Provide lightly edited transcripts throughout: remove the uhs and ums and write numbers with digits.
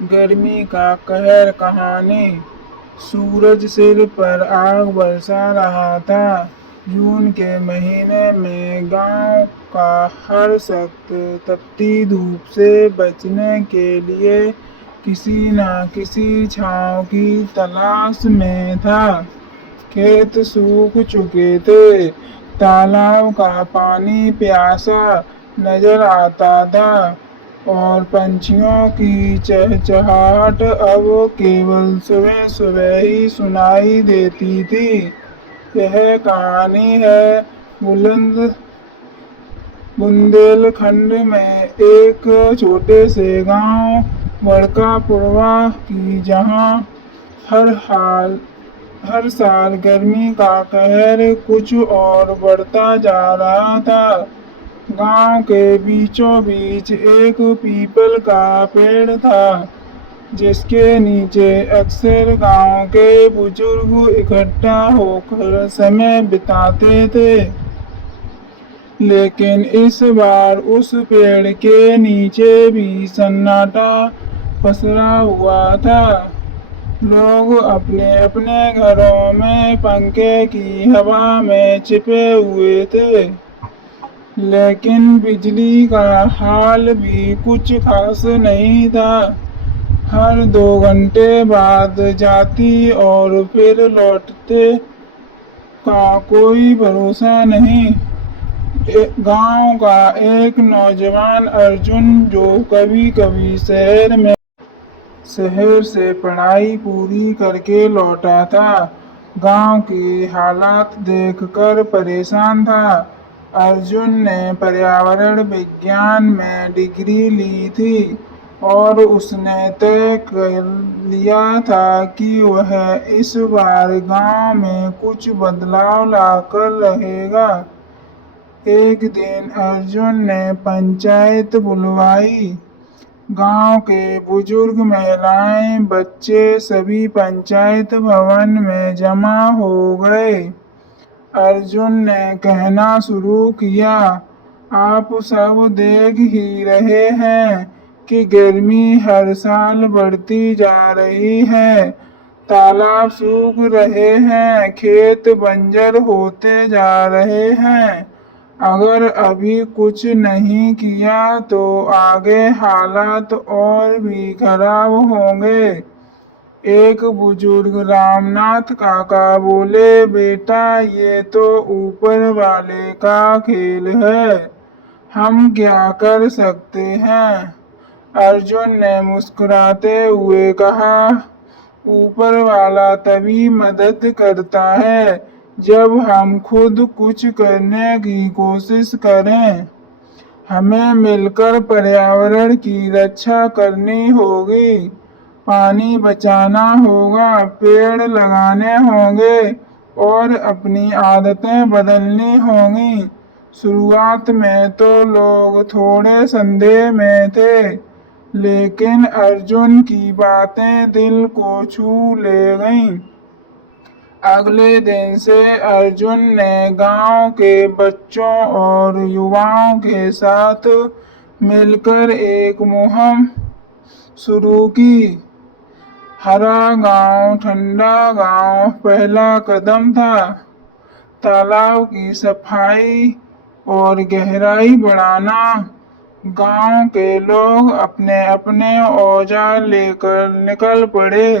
गर्मी का कहर कहानी। सूरज सिर पर आग बरसा रहा था। जून के महीने में गांव का हर शख्स तपती धूप से बचने के लिए किसी न किसी छांव की तलाश में था। खेत सूख चुके थे। तालाब का पानी प्यासा नजर आता था और पंछियों की चहचहाहट अब केवल सुबह सुबह ही सुनाई देती थी। यह कहानी है बुलंद बुंदेलखंड में एक छोटे से गांव बड़कापुरवा की, जहां हर साल गर्मी का कहर कुछ और बढ़ता जा रहा था। गांव के बीचों बीच एक पीपल का पेड़ था, जिसके नीचे अक्सर गांव के बुजुर्ग इकट्ठा होकर समय बिताते थे। लेकिन इस बार उस पेड़ के नीचे भी सन्नाटा पसरा हुआ था। लोग अपने अपने घरों में पंखे की हवा में छिपे हुए थे। लेकिन बिजली का हाल भी कुछ खास नहीं था। हर 2 घंटे बाद जाती और फिर लौटते का कोई भरोसा नहीं। गांव का एक नौजवान अर्जुन, जो कभी कभी शहर से पढ़ाई पूरी करके लौटा था, गांव के हालात देखकर परेशान था। अर्जुन ने पर्यावरण विज्ञान में डिग्री ली थी और उसने तय कर लिया था कि वह इस बार गांव में कुछ बदलाव लाकर रहेगा। एक दिन अर्जुन ने पंचायत बुलवाई। गांव के बुजुर्ग, महिलाएं, बच्चे सभी पंचायत भवन में जमा हो गए। अर्जुन ने कहना शुरू किया, आप सब देख ही रहे हैं कि गर्मी हर साल बढ़ती जा रही है। तालाब सूख रहे हैं, खेत बंजर होते जा रहे हैं। अगर अभी कुछ नहीं किया तो आगे हालात और भी खराब होंगे। एक बुजुर्ग रामनाथ काका बोले, बेटा ये तो ऊपर वाले का खेल है, हम क्या कर सकते हैं। अर्जुन ने मुस्कुराते हुए कहा, ऊपर वाला तभी मदद करता है जब हम खुद कुछ करने की कोशिश करें। हमें मिलकर पर्यावरण की रक्षा करनी होगी, पानी बचाना होगा, पेड़ लगाने होंगे और अपनी आदतें बदलनी होंगी। शुरुआत में तो लोग थोड़े संदेह में थे, लेकिन अर्जुन की बातें दिल को छू ले गईं। अगले दिन से अर्जुन ने गांव के बच्चों और युवाओं के साथ मिलकर एक मुहिम शुरू की। हरा गांव ठंडा गांव पहला कदम था। तालाब की सफाई और गहराई बढ़ाना। गांव के लोग अपने अपने औजार लेकर निकल पड़े।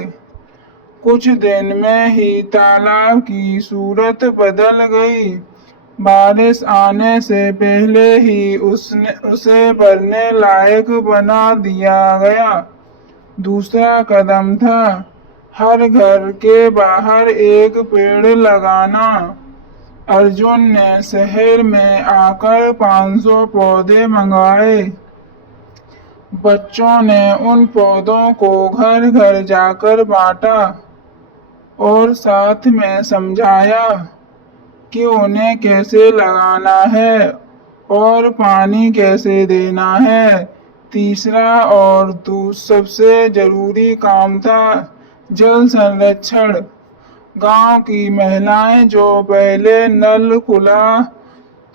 कुछ दिन में ही तालाब की सूरत बदल गई। बारिश आने से पहले ही उसे भरने लायक बना दिया गया। दूसरा कदम था हर घर के बाहर एक पेड़ लगाना। अर्जुन ने शहर में आकर 500 पौधे मंगवाए। बच्चों ने उन पौधों को घर घर जाकर बांटा और साथ में समझाया कि उन्हें कैसे लगाना है और पानी कैसे देना है। तीसरा और सबसे जरूरी काम था जल संरक्षण। गांव की महिलाएं, जो पहले नल खुला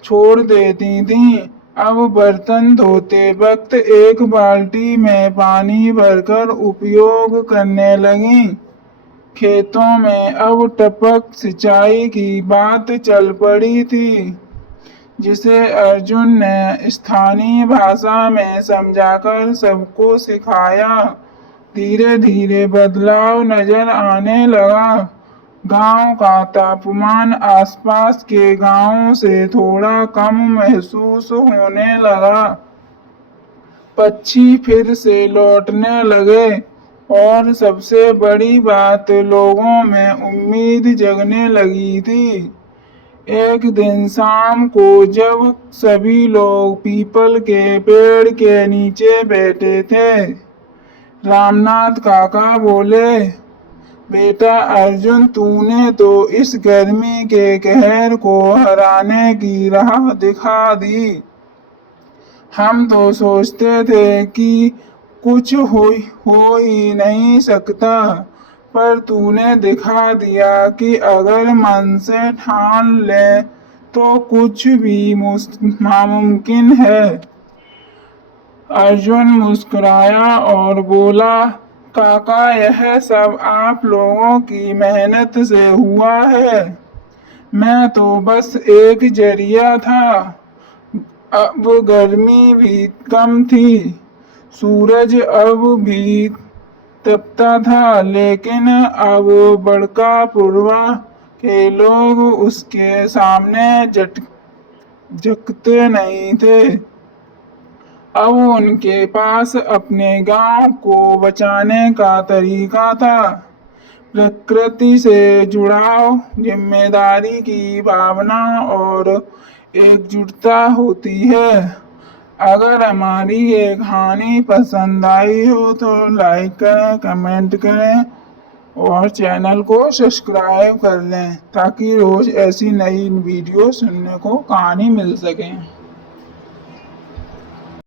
छोड़ देती थीं, अब बर्तन धोते वक्त एक बाल्टी में पानी भरकर उपयोग करने लगी। खेतों में अब टपक सिंचाई की बात चल पड़ी थी, जिसे अर्जुन ने स्थानीय भाषा में समझाकर सबको सिखाया। धीरे धीरे बदलाव नजर आने लगा। गांव का तापमान आसपास के गांवों से थोड़ा कम महसूस होने लगा। पक्षी फिर से लौटने लगे और सबसे बड़ी बात, लोगों में उम्मीद जगने लगी थी। एक दिन शाम को जब सभी लोग पीपल के पेड़ के नीचे बैठे थे, रामनाथ काका बोले, बेटा अर्जुन, तूने तो इस गर्मी के कहर को हराने की राह दिखा दी। हम तो सोचते थे कि कुछ हो ही नहीं सकता, पर तूने दिखा दिया कि अगर मन से ठान ले तो कुछ भी नामुमकिन है। अर्जुन मुस्कुराया और बोला, काका, यह सब आप लोगों की मेहनत से हुआ है। मैं तो बस एक जरिया था। अब गर्मी भी कम थी, सूरज अब भी तपता था, लेकिन अब बड़कापुरवा के लोग उसके सामने झुकते नहीं थे। अब उनके पास अपने गांव को बचाने का तरीका था। प्रकृति से जुड़ाव, जिम्मेदारी की भावना और एकजुटता होती है। अगर हमारी ये कहानी पसंद आई हो तो लाइक करें, कमेंट करें और चैनल को सब्सक्राइब कर लें, ताकि रोज ऐसी नई वीडियो सुनने को कहानी मिल सके।